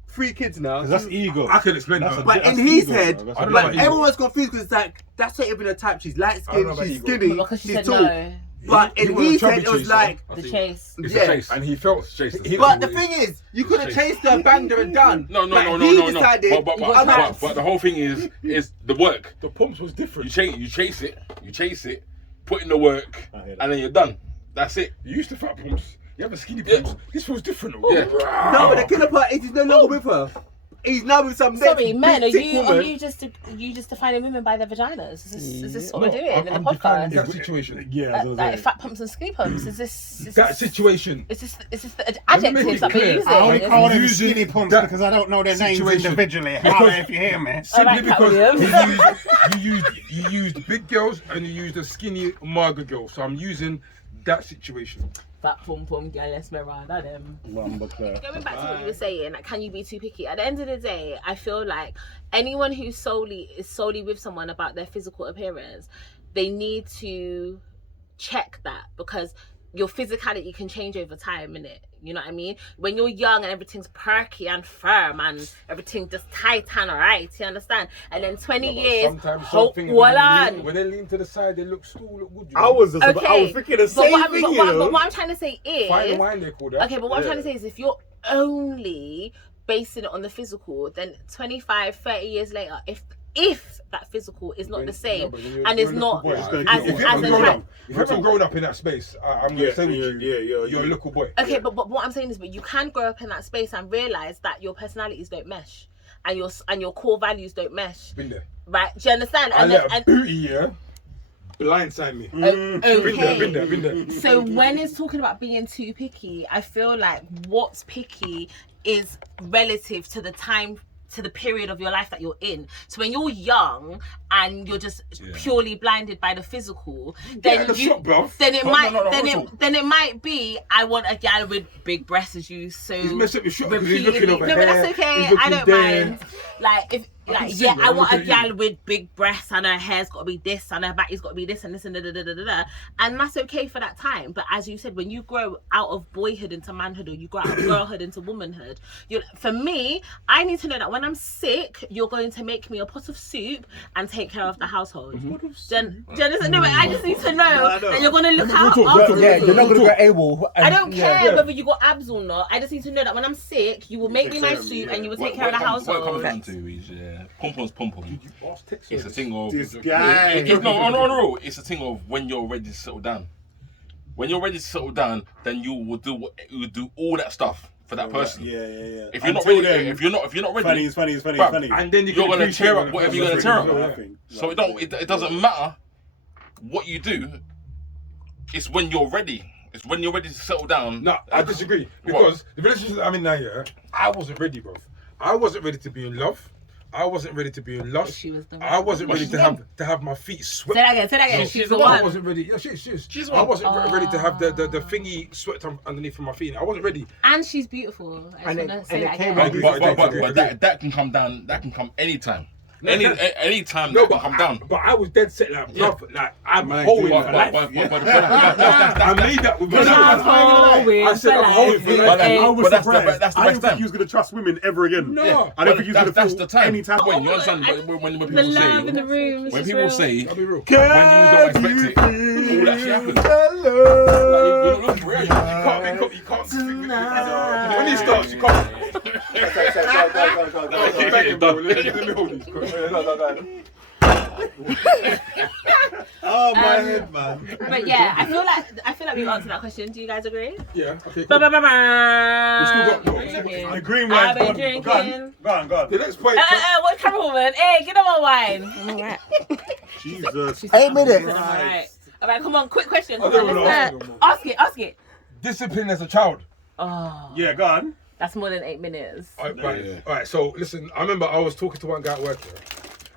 3 kids now. Because that's ego. I can explain That's that. a- But that's in his ego, head, bro. That's I don't a know but about everyone's confused because it's like that's not even her type. She's light I don't know skinned, about she's ego. skinny, Because she she's said tall. no. But He in was a his chubby head, it was chaser. like, The chase. It's Yeah. a chase. And he felt Chase. but the thing is, you could have chased her, banged her, and done. No. He decided, But the whole thing is the work. the pumps was different. You chase it, put in the work, I hear that. and then you're done. That's it. You used to fat pumps. You have a skinny Yeah. pumps. This feels different. Yeah. no, but the killer part is he's no longer with her. He's now with some Sorry, next men, are big thick woman. you just defining women by their vaginas? Is this what No, we're doing in the I'm defining podcast? that situation. Yeah, I was gonna Like say. fat pumps and skinny pumps. Is That situation. this the Let me make adjectives it that we're clear. using? I only call them Using skinny pumps that because I don't know their names situation. individually. Because- Holla if you hear me. Simply Alright, because you used big girls and you used a skinny mager girl. So I'm using that situation. Fat pum pum girl, Esmeralda them. Going back to what you were saying, like, can you be too picky? At the end of the day, I feel like anyone who is solely with someone about their physical appearance, they need to check that, because your physicality can change over time, innit? You know what I mean? When you're young and everything's perky and firm and everything just tight and right, you understand? And then 20 years, Sometimes hope, something voila. when they lean to the side, they still look good. You I know? was thinking the But same what, thing, but you what- know. but what I'm trying to say is, Fine wine, they call that. okay, but what I'm trying to say is, if you're only basing it on the physical, then 25, 30 years later, if that physical is not the same and is not boy, it's gonna as kill If you. you as haven't a grown type. up, if you haven't grown up in that space, I'm gonna say with you, you're a little boy. Okay, but what I'm saying is, but you can grow up in that space and realize that your personalities don't mesh and your core values don't mesh, Been there. right? Do you understand? I let a booty, yeah, blindside me. Okay. Been there. So when it's talking about being too picky, I feel like what's picky is relative to the time, to the period of your life that you're in. So when you're young and you're just purely blinded by the physical, then in the shop, bruv. then it No, might no, no, then no, it then it might be, I want a gal with big breasts as you so He's messed up your shop because he's looking repeatedly. over No, but here, that's okay. he's looking I don't there. mind. Like if can see, man. I I'm want a looking at you. gal with big breasts and her hair's got to be this and her body's got to be this and this and da da da da da, and that's okay for that time. But as you said, when you grow out of boyhood into manhood, or you grow out of girlhood into womanhood, for me, I need to know that when I'm sick, you're going to make me a pot of soup and take care of the household. Do you understand? No, but I just need to know that you're going to look out after Yeah, me. you're not gonna go able. I don't care whether you got abs or not. I just need to know that when I'm sick, you will make me my soup and you will take care of the What it comes household. down to is, pom-pom's pom-pom. It's a thing of... This guy. It's not on the road. It's a thing of when you're ready to settle down. When you're ready to settle down, then you will do all that stuff for that person. Yeah. If you're not Until ready, then, if you're not ready, funny. Bruv, And then you're gonna tear up whatever you're gonna tear up. Yeah. So it doesn't matter what you do. It's when you're ready. It's when you're ready to settle down. No, I disagree. Because the relationship that I'm in now, yeah, I wasn't ready, bro. I wasn't ready to be in love. I wasn't ready to be in lust. She was the I wasn't one. ready to have my feet Say swept. that again. She's the I one. wasn't ready. Yeah, she's. She's I one. wasn't ready to have the thingy swept underneath from my feet. I wasn't ready. And she's beautiful. I just want to say and it that came again. out- But that can come down. That can come anytime. Anytime No, that but can come down. But I was dead set, like, Yeah. bruv, like I'm Man, holding doing for that. life. But I made that with But myself. I'm I said I'm holding for life. I was But that's the surprised. best I didn't think time. he was gonna trust women ever again. No. Yeah. I don't think he was gonna that's feel the time. any time. When you understand when The people love in say the room. when people say I'll be real. when you don't expect it, all that shit happens. Like, you look real. You can't. When he starts, you can't. Thank you, bro. Let me hold these. Oh my head, man. But yeah, I feel like we've answered that question. Do you guys agree? Yeah. Okay. Ba Cool. ba ba ba. We still got- no, The green I've wine's been gone. drinking. Gone. The next point. What camera woman? Hey, get on my wine. Alright. Jesus. 8 minutes. All right, come on, quick question. I Come don't on, know. let's ask it. Discipline as a child. Oh, Yeah, gone. that's more than 8 minutes. All right. So listen, I remember I was talking to one guy at work here,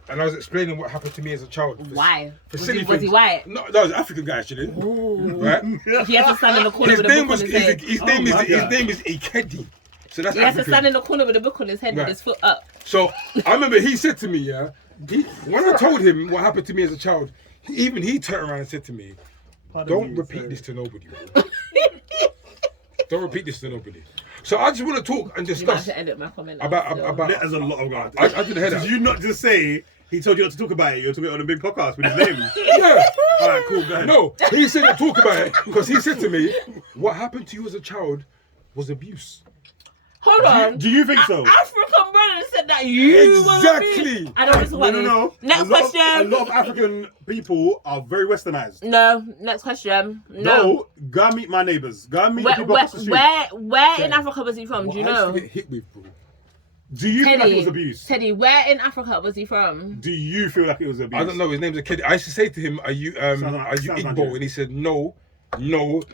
and I was explaining what happened to me as a child. Why? For Was silly he, was he things. white? No, that was an African guy actually. Ooh. Right? He had to stand in the corner His with a name book was on his head. his my God. name is Ikedi. So So that's He has to African. stand in the corner with a book on his head Right. with his foot up. So I remember he said to me, yeah, when I told him what happened to me as a child, he turned around and said to me, don't repeat this to nobody, bro. Don't repeat this to nobody. So I just want to talk and You might have discuss to edit my comment. about There's a lot of guys. I didn't hear that. Did you not just say he told you not to talk about it? You're talking on a big podcast with his name. Yeah. All right, cool. Go ahead. No, he said to talk about it because he said to me, what happened to you as a child was abuse. Hold on. Do you think so? African brother said that you Exactly. I don't know. No. Next A question. lot of African people are very westernized. No. Next question. No. Go and meet my neighbours. Go and meet the people across the street. Where in Africa was he from? Do you What I used know? to get hit with, bro. Do you feel like it was abuse? Teddy, where in Africa was he from? Do you feel like it was abuse? I don't know. His name's a kid. I used to say to him, "Are you sounds Igbo?" Nigerian. And he said, "No."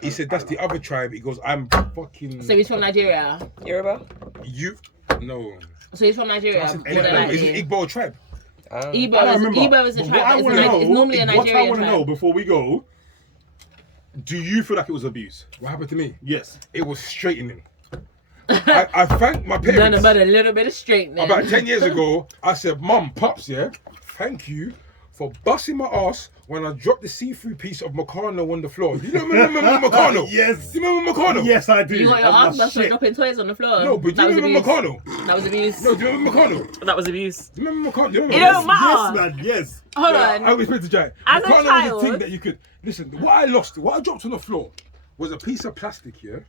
He said, "That's the other tribe." He goes, "I'm fucking." So he's from Nigeria. Yoruba? You no. So he's from Nigeria. It's an Igbo tribe. Igbo I don't remember. Igbo is a But tribe. what I It's want to know, it's normally a what I Nigerian want to know tribe. before we go, do you feel like it was abuse? What happened to me? Yes. It was straightening. I thanked my None parents. about a little bit of straightening. About 10 years ago, I said, "Mum, Pops, yeah, thank you for busting my ass when I dropped the see-through piece of Meccano on the floor." You know, remember Meccano? Yes. Do you remember Meccano? Yes, I do. You got your That's my ass busted shit. dropping toys on the floor. No, but do you remember Meccano? That was abuse. No, do you remember Meccano? That was abuse. Do you remember Meccano? Do you It remember don't matter. Yes, man. Yes. Hold I on. always played the giant. As a Meccano was child- a thing that you could listen. What I dropped on the floor was a piece of plastic here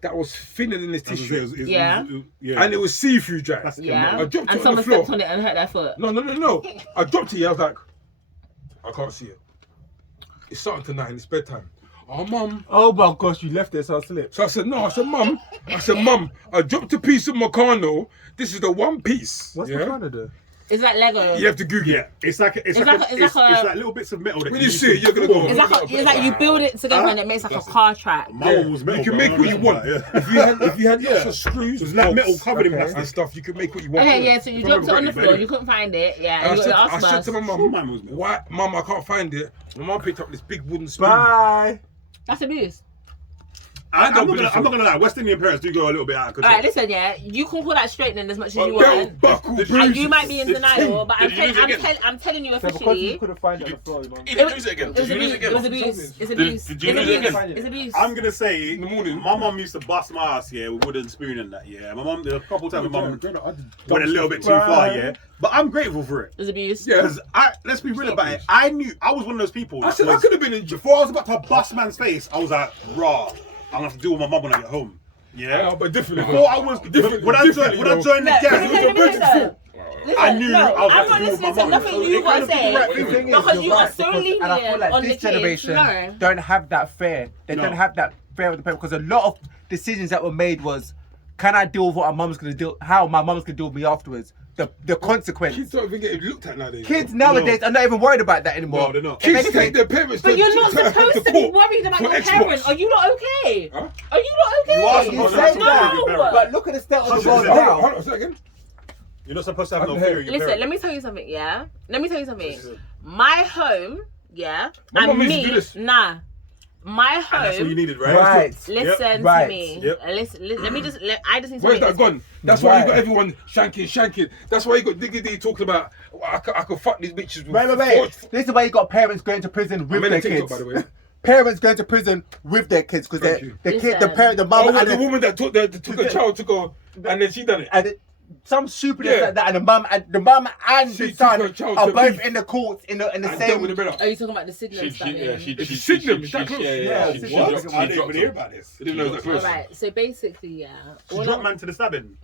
that was thinner than this tissue, Yeah. and it was see-through giant. Plastic. Yeah. I dropped it And on the someone floor. stepped on it and hurt their foot. No. I dropped it here. I was like, I can't see it. It's starting to 9. It's bedtime. Oh, Mum. Oh my gosh, you left it so I slipped. So I said, no. I said, Mum. I dropped a piece of Meccano. This is the one piece. What's yeah? my trying to do? It's like Lego. You have to Google Yeah, it. it's like little bits of metal. That When you see it, you're gonna go. It's like you build it together and it makes like a car track. My one was metal. You can bro. make what you want. Yeah. If you had extra screws, It was like metal covered in and plastic. stuff, you could make what you want. Okay, yeah, so you If I dropped it on remember the floor, correctly, you couldn't find it, yeah, And and you got your I ass said to bust. my Sure, mine was mum, metal. "Why, Mum? I can't find it." My mum picked up this big wooden spoon. Bye. That's abuse. I'm not gonna lie. West Indian parents do go a little bit out of control. Alright, listen, yeah, you can call that straightening as much as you Belt want. buckle Did- And bruises. you might be in denial, but Did you lose it again? I'm telling you So because you officially. couldn't find it on the floor, man. Did you lose it again? It Did was you lose abuse. it It was again? abuse. It's Did abuse. you It's lose it abuse. again? It's abuse. I'm gonna say In the morning. my mum used to bust my ass, yeah, with wooden spoon and that, yeah. My mum, a couple times, my mum I did went a little bit too far, yeah. But I'm grateful for it. It was abuse. Yeah. Because let's be real about it. I was one of those people. I that said I was- could have been in jail. Before I was about to bust man's face, I was like, raw. I'm gonna have to deal with my mum when I get home. Yeah. But differently. Before I was when I joined the Look, gang, let me listen. I knew no, I was I'm about not to deal with my listening to mum. nothing So you it gotta kind of did the say. right The thing. thing is, Because you're you are right, so because- lenient and I feel like on this the kids. generation No. don't have that fear. They No. don't have that fear of the parent because a lot of decisions that were made was, can I deal with what my mum's gonna do? How my mum's gonna deal with me afterwards? The consequence. Kids don't even get looked at nowadays. Kids nowadays are not even worried about that anymore. No, they're not. If Kids anything- take their parents But to you're not to supposed to be court worried about for your Xbox. parent. Are you not okay? Huh? Are you not okay? You are You supposed to say have some that, fear of your parents. but look at the state of the world Hold on, now. hold on a second. You're not supposed to have no Listen, fear of your Listen, parents. let me tell you something, yeah? Let me tell you something. My home, yeah? My mum And used to do me, this. nah. My And that's what you home, needed, right? Right. listen Right. to me. Yep. Let me just, I just need to Where's make that this- gone? That's why you Right. got everyone shanking. That's why you got Diggy D talking about, I could fuck these bitches with Wait. This is why you got parents going to prison with I'm in their a TikTok, kids. by the way. Parents going to prison with their kids because Thank you. the kid, Listen. the parent, the mum, Oh, and the woman that took a child to go, and then she done it. and some stupidness Yeah. like that, and the mum and She the son took her child are to both beef. in the courts in the And dealt same. with the brother. Are you talking about the Sydenham stuff? It's Sydenham, is that close? Yeah, What? I didn't even hear about this. I didn't know it was that close. Alright, so basically, yeah. She all dropped I'm- man to the stabbing.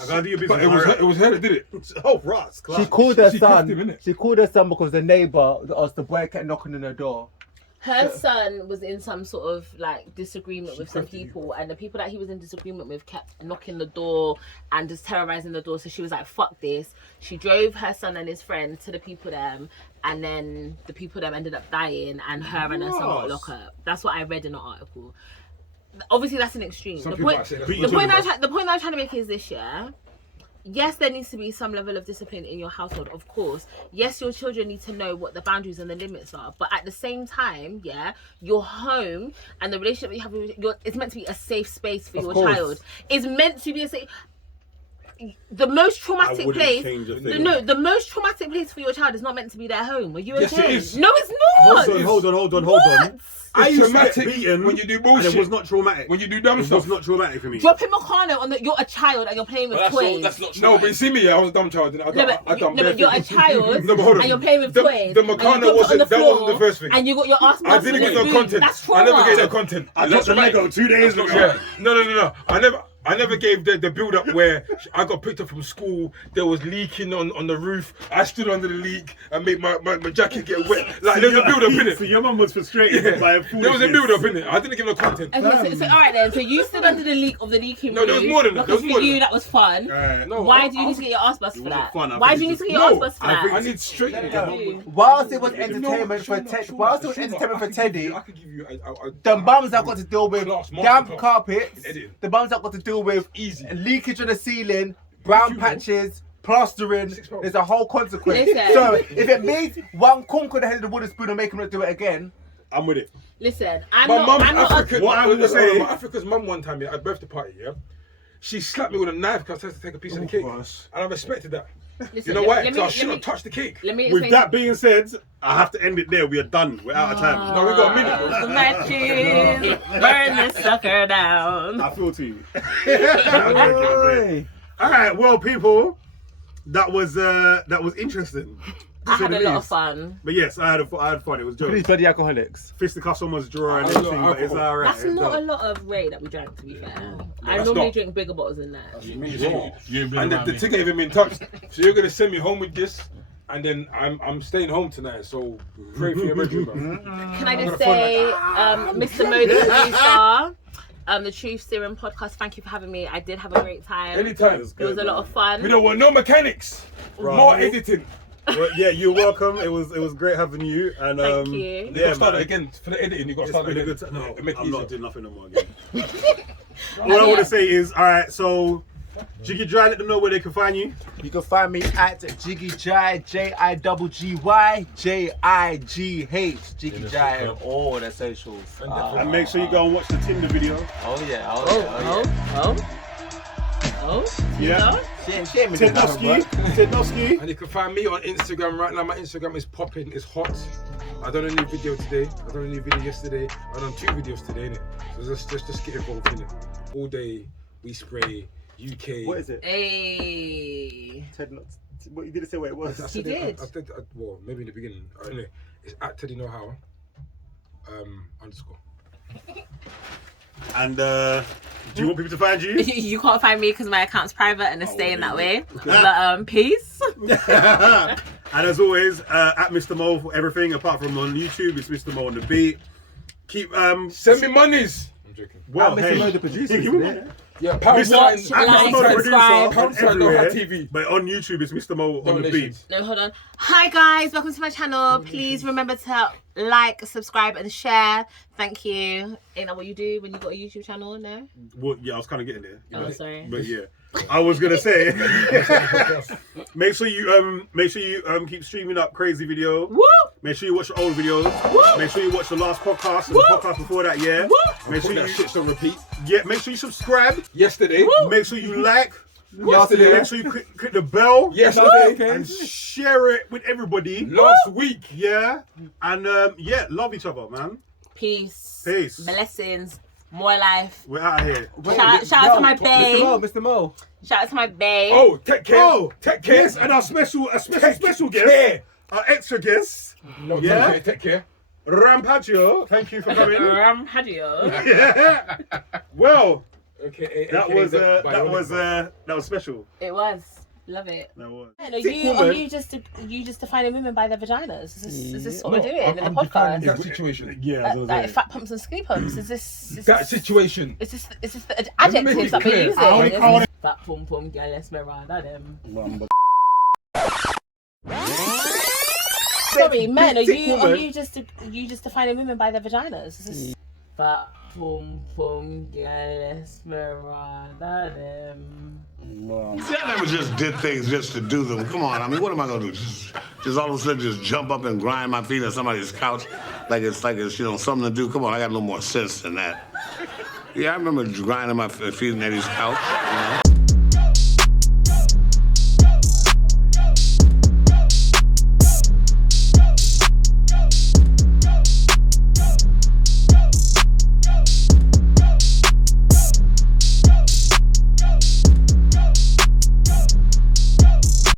I gotta do your But business. it was her that did it. Oh, Ross. She class. called her She son. cuffed him, innit? She called her son because the neighbor, or the boy, kept knocking on her door. Her son was in some sort of like disagreement with some people, and the people that he was in disagreement with kept knocking the door and just terrorizing the door. So she was like, "Fuck this!" She drove her son and his friend to the people them, and then the people them ended up dying, and her and her son got locked up. That's what I read in the article. Obviously, that's an extreme. Some The people point, might say that's the bullshit. point that I'm trying to make is this: yeah, yes, there needs to be some level of discipline in your household, of course. Yes, your children need to know what the boundaries and the limits are. But at the same time, yeah, your home and the relationship you have with it's meant to be a safe space for your child. It's meant to be a safe. The most traumatic place. The most traumatic place for your child is not meant to be their home. Are you okay? Yes, it is. No, it's not. Hold on. I used to get beaten when you do bullshit. and it was not traumatic. When you do dumb stuff. It was not traumatic for me. Dropping Meccano on you're a child and you're playing with toys. That's not true. No, but you see me, I was a dumb child. I done but you're a child No, but hold on. and you're playing with toys. The Meccano wasn't the first thing. And you got your ass I didn't get no content. That's I never trauma. gave no content. I dropped the Lego 2 days ago. Yeah. No. I never gave the build up where I got picked up from school. There was leaking on the roof. I stood under the leak and made my jacket get wet. Like there was a build up in it. So your mum was frustrated by a There was a build up in it. I didn't give no content. Okay, so all right then. So you stood under the leak of the leaking No, there was more than that. There was more for than you, that. that was fun. No, Why do you need to get your ass bust for wasn't that? fun, I Why think do you need it's to get your ass No, bust for I that? need straight. Whilst it was entertainment for Teddy, I could give you the bums I've got to deal with Class, damp masterclass. carpets, Editing. the bums I've got to deal with Easy. leakage on the ceiling, brown YouTube. patches, plastering. There's a whole consequence. Listen. So if it means one conk on the head of the wooden spoon and make him not do it again, I'm with it. Listen, I'm My mum, not African, What I will say- my Africa's mum one time at a birthday party, yeah, she slapped me with a knife because I was to take a piece of the cake, gosh. and I respected that. Listen, You know why? let So I me- shouldn't let have me- touched the cake. Let me With explain that being said, I have to end it there. We are done. We're out of time. No, we got a minute. the matches, burn this sucker down. I feel to you. All right, well, people, that was interesting. I had a lot of fun. But yes, I had fun. It was please, jokes. bloody alcoholics. Fisticuffs someone's drawer and I love everything, but it's alcohol. all right. That's It's not a dope. lot of Ray that we drank, to be fair. I that's normally not. drink bigger bottles than that. You ain't been And around the me. thing ain't even been touched. So you're gonna send me home with this, and then I'm staying home tonight. So pray for your bedroom, bro. Can I just gonna phone say, Mr. Mo, the producer, the Truth Serum podcast, thank you for having me. I did have a great time. Anytime. It was a lot of fun. We don't want no mechanics. Right. More editing. Well, yeah, you're welcome. It was great having you. And Thank you. You Yeah, gotta start man. it again for the editing. You got to It's start been it a again. good time. No, Make it I'm not easier. doing nothing no more again. All I want to say is, all right, so Jiggy Dry, let them know where they can find you. You can find me at Jiggy Jai, JIGGY, JIGH, Jiggy Jai on all the socials. And make sure you go and watch the Tinder video. Oh yeah, oh yeah. Yeah. Shame me this happen, bro. Tednowski. And you can find me on Instagram right now. My Instagram is popping, it's hot. I done a new video today. I done a new video yesterday. I done 2 videos today, innit? So just get involved in it. All day, we spray, UK. What is it? Hey. What you didn't say what it was. I He said it- did. I think, well, maybe in the beginning. Anyway, it's at Teddy Know How, _. And do you want people to find you? You can't find me because my account's private and it's staying that way. But peace. And as always, at Mr. Mo for everything apart from on YouTube, it's Mr. Mo on the beat. Keep Send me monies. I'm joking. well, Mr. Mo, the producer, give me one. Yeah, pound Mr. sign. Watch, At like, Mr. Mo the subscribe. producer on Pound sign, no everywhere, TV. but on YouTube it's Mr. Mo on the beat. Donations. No, hold on. Hi guys, welcome to my channel. Please remember to like, subscribe, and share. Thank you. Ain't that what you do when you got a YouTube channel? No. Well, yeah, I was kind of getting there. Oh, sorry. But yeah, I was gonna say, make sure you keep streaming up crazy video. Woo! Make sure you watch the old videos. Woo! Make sure you watch the last podcast and Woo! the podcast before that. Yeah. Woo! Make Put sure that you shit's on repeat. make sure you subscribe. Yesterday. Woo! Make sure you like. Yesterday. Make sure you click the bell. Yesterday. And share it with everybody. Last week. Yeah. And yeah, love each other, man. Peace. Peace. Blessings. More life. We're out of here. Shout out to my Mr. bae. Mo, Mr. Mo. Shout out to my bae. Oh, take care. Oh, take care. Yes, and our special Take guest, care. our extra guest, No, Yeah? take care. Rampagio. Thank you for coming. Hadio. Yeah. Well, Okay. that was special. It was. Love it. That was. Man, are Thick you woman. just defining women by their vaginas? Is this what we're doing in the I'm defining podcast? that situation. Yeah, I was Like gonna say. fat pumps and skinny pumps? Is That situation. Is this the Let me make adjectives it that we're clear. using? I wanna- Fat pum pum, girl, Esmeralda, them. Sorry, men, are thick you woman. just defining women by their vaginas? Is this But boom, yeah, Esmeralda them. See, I never just did things just to do them. Come on, I mean, what am I gonna do? Just all of a sudden just jump up and grind my feet on somebody's couch like it's you know, something to do? Come on, I got no more sense than that. Yeah, I remember grinding my feet on Eddie's couch, you know.